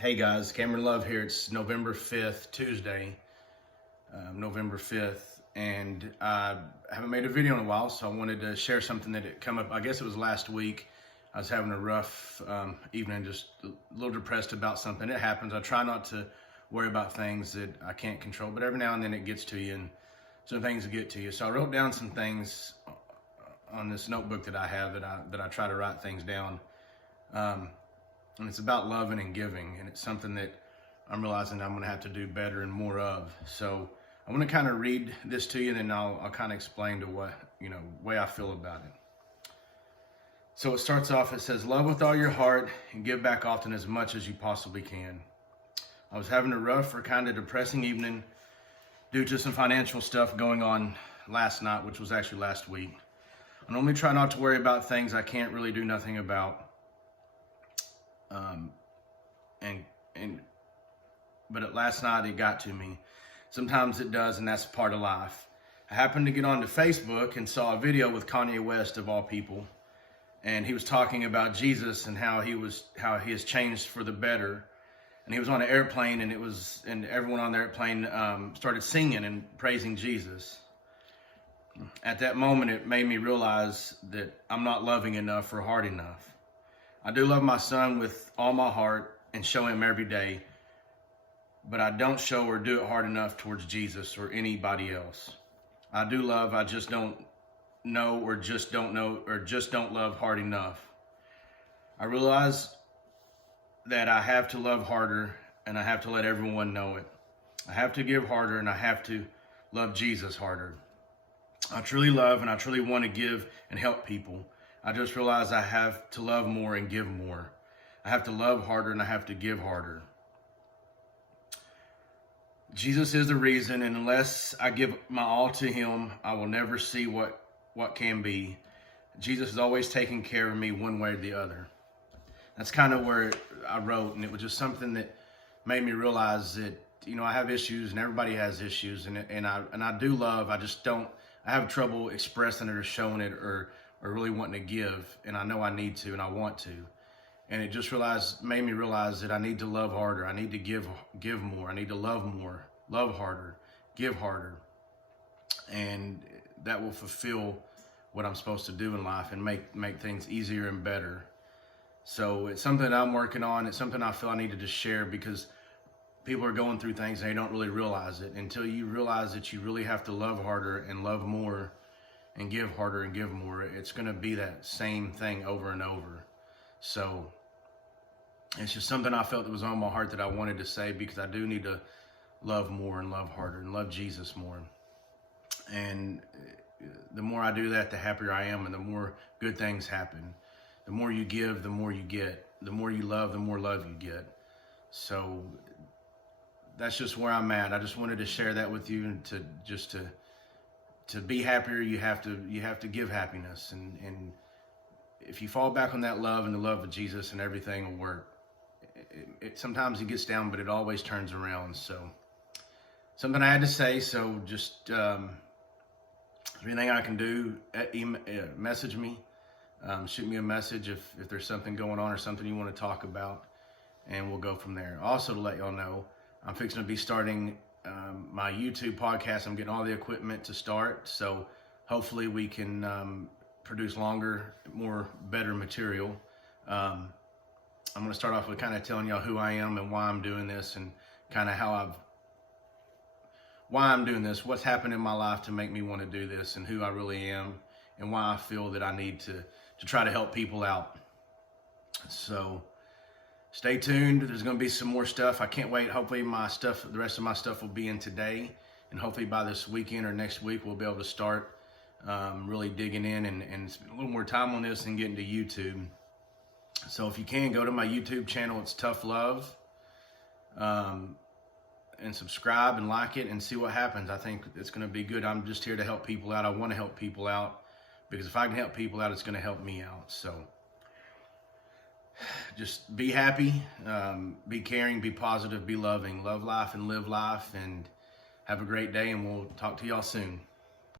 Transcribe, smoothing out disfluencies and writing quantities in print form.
Hey guys, Cameron Love here. It's November 5th, Tuesday, November 5th, and I haven't made a video in a while, so I wanted to share something that had come up. I guess it was last week. I was having a rough evening, just a little depressed about something. It happens. I try not to worry about things that I can't control, but every now and then it gets to you, and some things get to you. So I wrote down some things on this notebook that I have that I try to write things down. And it's about loving and giving, and it's something that I'm realizing I'm going to have to do better and more of. So I want to kind of read this to you, and then I'll kind of explain to what, way I feel about it. So it starts off, it says, love with all your heart and give back often as much as you possibly can. I was having a rough or kind of depressing evening due to some financial stuff going on last night, which was actually last week. I normally try not to worry about things I can't really do nothing about. But last night it got to me. Sometimes it does, and that's part of life. I happened to get onto Facebook and saw a video with Kanye West of all people, and he was talking about Jesus and how he has changed for the better. And he was on an airplane, and everyone on the airplane started singing and praising Jesus. At that moment, it made me realize that I'm not loving enough or hard enough. I do love my son with all my heart and show him every day, but I don't show or do it hard enough towards Jesus or anybody else. I do love, I just don't know or just don't love hard enough. I realize that I have to love harder, and I have to let everyone know it. I have to give harder, and I have to love Jesus harder. I truly love and I truly want to give and help people. I just realized I have to love more and give more. I have to love harder and I have to give harder. Jesus is the reason, and unless I give my all to him, I will never see what can be. Jesus is always taking care of me one way or the other. That's kind of where I wrote, and it was just something that made me realize that, I have issues, and everybody has issues, and I do love, I have trouble expressing it or showing it or really wanting to give, and I know I need to and I want to. And it just made me realize that I need to love harder. I need to give more. I need to love more, love harder, give harder. And that will fulfill what I'm supposed to do in life and make things easier and better. So it's something that I'm working on. It's something I feel I needed to share because people are going through things and they don't really realize it. Until you realize that you really have to love harder and love more and give harder and give more, it's going to be that same thing over and over. So it's just something I felt that was on my heart that I wanted to say, because I do need to love more and love harder and love Jesus more. And the more I do that, the happier I am, and the more good things happen. The more you give, the more you get. The more you love, the more love you get. So that's just where I'm at. I just wanted to share that with you, and to be happier, you have to give happiness, and if you fall back on that love and the love of Jesus, and everything will work. Sometimes it gets down, but it always turns around. So something I had to say. So just anything I can do, message me, shoot me a message if there's something going on or something you want to talk about, and we'll go from there. Also, to let y'all know, I'm fixing to be starting my YouTube podcast. I'm getting all the equipment to start, so hopefully we can produce longer, better material. I'm going to start off with kind of telling y'all who I am and why I'm doing this, and kind of why I'm doing this, what's happened in my life to make me want to do this, and who I really am, and why I feel that I need to try to help people out. So stay tuned. There's going to be some more stuff. I can't wait. Hopefully the rest of my stuff will be in today, and hopefully by this weekend or next week we'll be able to start really digging in and spend a little more time on this and getting to YouTube. So if you can, go to my YouTube channel. It's Tough Love, and subscribe and like it and see what happens. I think it's going to be good. I'm just here to help people out. I want to help people out, because if I can help people out, it's going to help me out. So just be happy, be caring, be positive, be loving, love life and live life, and have a great day, and we'll talk to y'all soon.